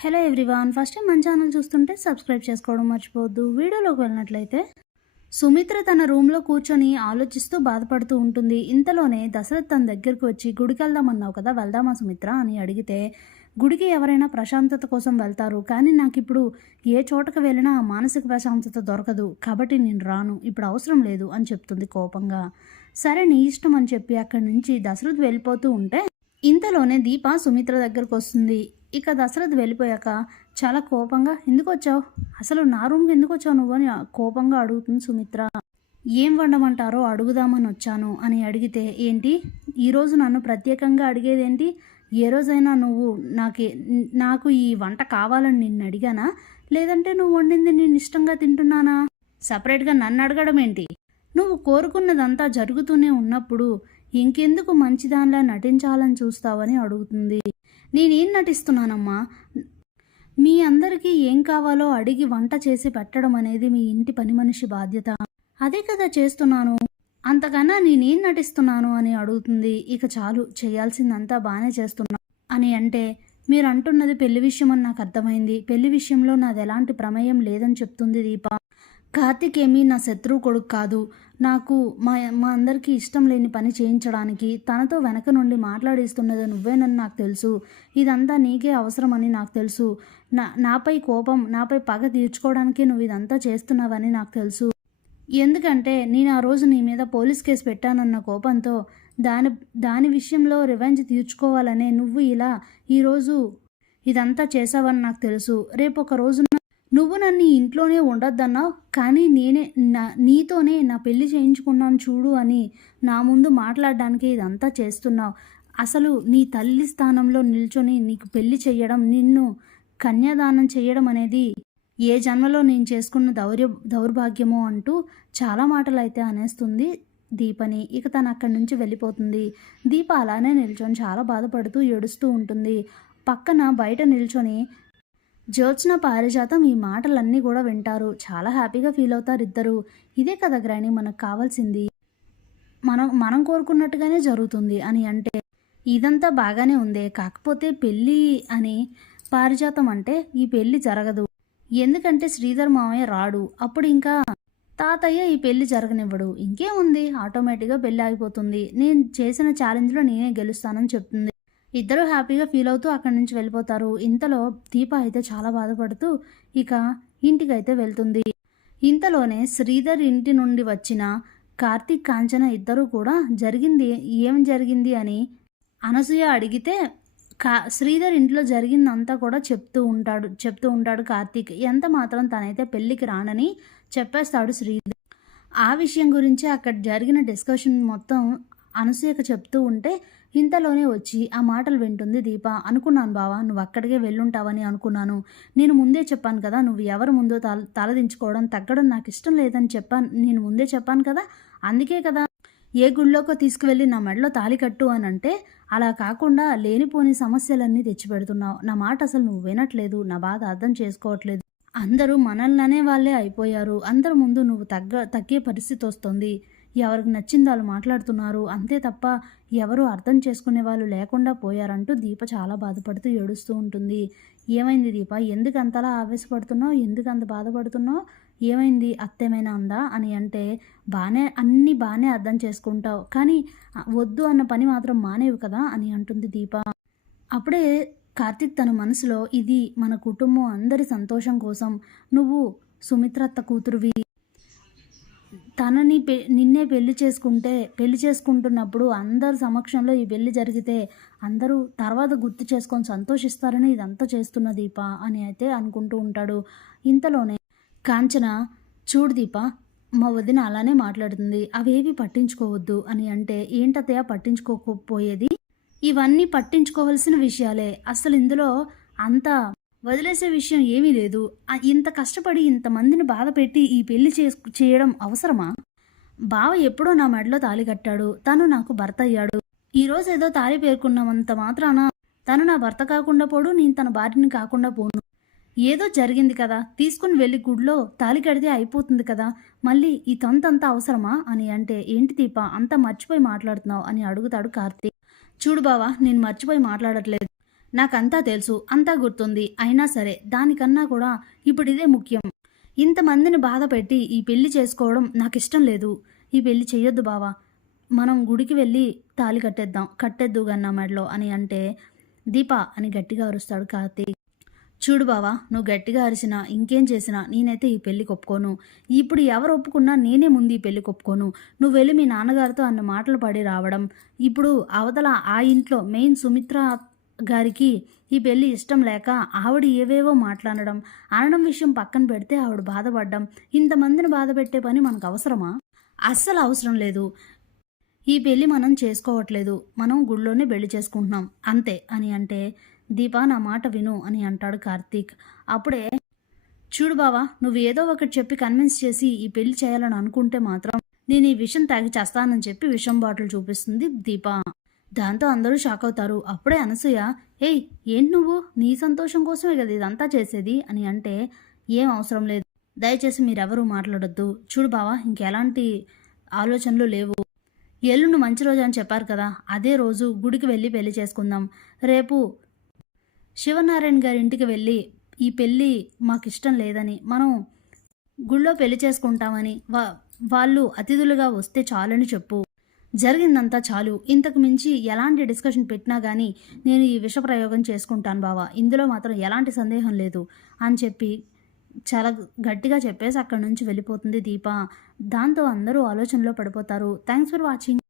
Hello everyone, first time మన channel చూస్తుంటే subscribe చేసుకోవడం మర్చిపోవద్దు. వీడియోలోకి వెళ్ళినట్లయితే సుమిత్ర తన రూమ్లో కూర్చొని ఆలోచిస్తూ బాధపడుతూ ఉంటుంది. ఇంతలోనే దశరథ్ తన దగ్గరికి వచ్చి గుడికి వెళ్దామన్నావు కదా, వెళ్దామా సుమిత్ర అని అడిగితే, గుడికి ఎవరైనా ప్రశాంతత కోసం వెళ్తారు, కానీ నాకు ఇప్పుడు ఏ చోటకు వెళ్ళినా ఆ మానసిక ప్రశాంతత దొరకదు, కాబట్టి నేను రాను, ఇప్పుడు అవసరం లేదు అని చెప్తుంది కోపంగా. సరే నీ ఇష్టం అని చెప్పి అక్కడి నుంచి దశరథ్ వెళ్ళిపోతూ ఉంటే ఇంతలోనే దీప సుమిత్ర దగ్గరకు వస్తుంది. ఇక దశరథ్ వెళ్ళిపోయాక చాలా కోపంగా, ఎందుకు వచ్చావు, అసలు నా రూమ్కి ఎందుకు వచ్చావు నువ్వు అని కోపంగా అడుగుతుంది సుమిత్ర. ఏం వండమంటారో అడుగుదామని వచ్చాను అని అడిగితే, ఏంటి ఈరోజు నన్ను ప్రత్యేకంగా అడిగేదేంటి, ఏ రోజైనా నువ్వు నాకు ఈ వంట కావాలని నిన్ను అడిగానా, లేదంటే నువ్వు వండింది నేను ఇష్టంగా తింటున్నానా, సపరేట్గా నన్ను అడగడం ఏంటి, నువ్వు కోరుకున్నదంతా జరుగుతూనే ఉన్నప్పుడు ఇంకెందుకు మంచిదానిలా నటించాలని చూస్తావని అడుగుతుంది. నేనేం నటిస్తున్నానమ్మా, మీ అందరికీ ఏం కావాలో అడిగి వంట చేసి పెట్టడం అనేది మీ ఇంటి పని మనిషి బాధ్యత, అదే కదా చేస్తున్నాను, అంతకన్నా నేనేం నటిస్తున్నాను అని అడుగుతుంది. ఇక చాలు, చేయాల్సిందంతా బాగానే చేస్తున్నా అని అంటే, మీరు అంటున్నది పెళ్లి విషయం అని నాకు అర్థమైంది, పెళ్లి విషయంలో నాది ఎలాంటి ప్రమేయం లేదని చెప్తుంది దీప. కార్తిక్ ఏమీ నా శత్రువు కొడుకు కాదు, నాకు మా అందరికీ ఇష్టం లేని పని చేయించడానికి తనతో వెనక నుండి మాట్లాడిస్తున్నది నువ్వేనని నాకు తెలుసు, ఇదంతా నీకే అవసరమని నాకు తెలుసు, నాపై కోపం నాపై పగ తీర్చుకోవడానికి నువ్వు ఇదంతా చేస్తున్నావని నాకు తెలుసు, ఎందుకంటే నేను ఆ రోజు నీ మీద పోలీస్ కేసు పెట్టానన్న కోపంతో దాని విషయంలో రివెంజ్ తీర్చుకోవాలనే నువ్వు ఇలా ఈరోజు ఇదంతా చేసావని నాకు తెలుసు, రేపు ఒక రోజున నువ్వు నన్ను ఇంట్లోనే ఉండొద్దన్నావు, కానీ నీతోనే నా పెళ్లి చేయించుకున్నాను చూడు అని నా ముందు మాట్లాడడానికి ఇదంతా చేస్తున్నావు, అసలు నీ తల్లి స్థానంలో నిల్చొని నీకు పెళ్లి చేయడం, నిన్ను కన్యాదానం చేయడం అనేది ఏ జన్మలో నేను చేసుకున్న దౌర్భాగ్యమో అంటూ చాలా మాటలు అయితే అనేస్తుంది దీపని. ఇక తను అక్కడి నుంచి వెళ్ళిపోతుంది. దీప అలానే నిల్చొని చాలా బాధపడుతూ ఏడుస్తూ ఉంటుంది. పక్కన బయట నిల్చొని జ్యోత్స్న, పారిజాతం ఈ మాటలన్నీ కూడా వింటారు. చాలా హ్యాపీగా ఫీల్ అవుతారు ఇద్దరు. ఇదే కదా గ్రాని మనకు కావాల్సింది, మనం కోరుకున్నట్టుగానే జరుగుతుంది అని అంటే, ఇదంతా బాగానే ఉందే, కాకపోతే పెళ్ళి అని పారిజాతం అంటే ఈ పెళ్ళి జరగదు, ఎందుకంటే శ్రీధర్ మామయ్య రాడు, అప్పుడు ఇంకా తాతయ్య ఈ పెళ్లి జరగనివ్వడు, ఇంకేముంది ఆటోమేటిక్గా పెళ్ళి ఆగిపోతుంది, నేను చేసిన ఛాలెంజ్లో నేనే గెలుస్తానని చెప్తుంది. ఇద్దరు హ్యాపీగా ఫీల్ అవుతూ అక్కడి నుంచి వెళ్ళిపోతారు. ఇంతలో దీప అయితే చాలా బాధపడుతూ ఇక ఇంటికైతే వెళ్తుంది. ఇంతలోనే శ్రీధర్ ఇంటి నుండి వచ్చిన కార్తీక్, కాంచన ఇద్దరు కూడా ఏం జరిగింది అని అనసూయ అడిగితే, శ్రీధర్ ఇంట్లో జరిగిందంతా కూడా చెప్తూ ఉంటాడు కార్తీక్. ఎంత మాత్రం తనైతే పెళ్ళికి రానని చెప్పేస్తాడు శ్రీధర్. ఆ విషయం గురించి అక్కడ జరిగిన డిస్కషన్ మొత్తం అనసూయకు చెప్తూ ఉంటే ఇంతలోనే వచ్చి ఆ మాటలు వింటుంది దీప. అనుకున్నాను బావా, నువ్వు అక్కడికే వెళ్ళుంటావని అనుకున్నాను, నేను ముందే చెప్పాను కదా, నువ్వు ఎవరు ముందో తలదించుకోవడం తగ్గడం నాకు ఇష్టం లేదని నేను ముందే చెప్పాను కదా, అందుకే కదా ఏ గుళ్ళోకో తీసుకువెళ్ళి నా మెడలో తాళి కట్టు అని అంటే, అలా కాకుండా లేనిపోని సమస్యలన్నీ తెచ్చిపెడుతున్నావు, నా మాట అసలు నువ్వు వినట్లేదు, నా బాధ అర్థం చేసుకోవట్లేదు, అందరూ మనల్ని వాళ్ళే అయిపోయారు, అందరి ముందు నువ్వు తగ్గే పరిస్థితి వస్తుంది, ఎవరికి నచ్చింది వాళ్ళు మాట్లాడుతున్నారు, అంతే తప్ప ఎవరు అర్థం చేసుకునే వాళ్ళు లేకుండా పోయారంటూ దీప చాలా బాధపడుతూ ఏడుస్తూ ఉంటుంది. ఏమైంది దీప, ఎందుకు అంతలా ఆవేశపడుతున్నావు, ఎందుకు అంత బాధపడుతున్నావు, ఏమైంది, అత్తేమైనా అందా అని అంటే, అన్నీ బాగానే అర్థం చేసుకుంటావు, కానీ వద్దు అన్న పని మాత్రం మానేవు కదా అని అంటుంది దీప. అప్పుడే కార్తీక్ తన మనసులో, ఇది మన కుటుంబం అందరి సంతోషం కోసం, నువ్వు సుమిత్రత్త కూతురువి, నిన్నే పెళ్లి చేసుకుంటున్నప్పుడు అందరి సమక్షంలో ఈ పెళ్లి జరిగితే అందరూ తర్వాత గుర్తు చేసుకొని సంతోషిస్తారని ఇదంతా చేస్తున్న దీప అని అయితే అనుకుంటూ ఉంటాడు. ఇంతలోనే కాంచన, చూడు దీప, మా వదిన అలానే మాట్లాడుతుంది, అవేవి పట్టించుకోవద్దు అని అంటే, ఏంటత్తయ్య పట్టించుకోకపోయేది, ఇవన్నీ పట్టించుకోవాల్సిన విషయాలే, అసలు ఇందులో అంత వదిలేసే విషయం ఏమీ లేదు, ఇంత కష్టపడి ఇంతమందిని బాధ పెట్టి ఈ పెళ్లి చేయడం అవసరమా, బావ ఎప్పుడో నా మెడలో తాళి కట్టాడు, తను నాకు భర్త అయ్యాడు, ఈరోజు ఏదో తాళి పేర్కొన్నంత మాత్రాన తను నా భర్త కాకుండా పోడు, నేను తన భార్యని కాకుండా పోను, ఏదో జరిగింది కదా, తీసుకుని వెళ్ళి గుడిలో తాళి కడితే అయిపోతుంది కదా, మళ్ళీ ఈ తంతంతా అవసరమా అని అంటే, ఏంటి దీప అంతా మర్చిపోయి మాట్లాడుతున్నావు అని అడుగుతాడు కార్తీక్. చూడు బావా, నేను మర్చిపోయి మాట్లాడట్లేదు, నాకంతా తెలుసు, అంతా గుర్తుంది. అయినా సరే దానికన్నా కూడా ఇప్పుడు ఇదే ముఖ్యం. ఇంతమందిని బాధ పెట్టి ఈ పెళ్లి చేసుకోవడం నాకిష్టం లేదు. ఈ పెళ్లి చెయ్యొద్దు బావా. మనం గుడికి వెళ్ళి తాళి కట్టేద్దు గన్నా మెడలో అని అంటే, దీప అని గట్టిగా అరుస్తాడు కార్తీక్. చూడు బావా, నువ్వు గట్టిగా అరిచినా ఇంకేం చేసినా నేనైతే ఈ పెళ్ళికి ఒప్పుకోను. ఇప్పుడు ఎవరు ఒప్పుకున్నా నేనే ముందు ఈ పెళ్ళికి ఒప్పుకోను. నువ్వు వెళ్ళి మీ నాన్నగారితో అన్న మాటలు పడి రావడం, ఇప్పుడు అవతల ఆ ఇంట్లో మెయిన్ సుమిత్ర గారికి ఈ పెళ్ళి ఇష్టం లేక ఆవిడ ఏవేవో అనడం విషయం పక్కన పెడితే ఆవిడ బాధపడ్డం, ఇంతమందిని బాధ పెట్టే పని మనకు అవసరమా? అస్సలు అవసరం లేదు. ఈ పెళ్ళి మనం చేసుకోవట్లేదు, మనం గుళ్ళోనే పెళ్లి చేసుకుంటున్నాం అంతే అని అంటే, దీప నా మాట విను అని అంటాడు కార్తీక్. అప్పుడే చూడు బావా, నువ్వు ఏదో ఒకటి చెప్పి కన్విన్స్ చేసి ఈ పెళ్లి చేయాలని అనుకుంటే మాత్రం నేను ఈ విషయం తాగి చేస్తానని చెప్పి విషం బాటిల్ చూపిస్తుంది దీప. దాంతో అందరూ షాక్ అవుతారు. అప్పుడే అనసూయ, ఏయ్ ఏంటి నువ్వు, నీ సంతోషం కోసమే కదా ఇదంతా చేసేది అని అంటే, ఏం అవసరం లేదు, దయచేసి మీరెవరూ మాట్లాడొద్దు. చూడు బావా, ఇంకెలాంటి ఆలోచనలు లేవు. ఎల్లుండి మంచి రోజు అని చెప్పారు కదా, అదే రోజు గుడికి వెళ్ళి పెళ్లి చేసుకుందాం. రేపు శివనారాయణ గారి ఇంటికి వెళ్ళి ఈ పెళ్ళి మాకిష్టం లేదని, మనం గుళ్ళో పెళ్లి చేసుకుంటామని వాళ్ళు అతిథులుగా వస్తే చాలని చెప్పు. జరిగిందంతా చాలు, ఇంతకు మించి ఎలాంటి డిస్కషన్ పెట్టినా కానీ నేను ఈ విష ప్రయోగం చేసుకుంటాను బావా, ఇందులో మాత్రం ఎలాంటి సందేహం లేదు అని చెప్పి చాలా గట్టిగా చెప్పేసి అక్కడి నుంచి వెళ్ళిపోతుంది దీప. దాంతో అందరూ ఆలోచనలో పడిపోతారు. Thanks for watching.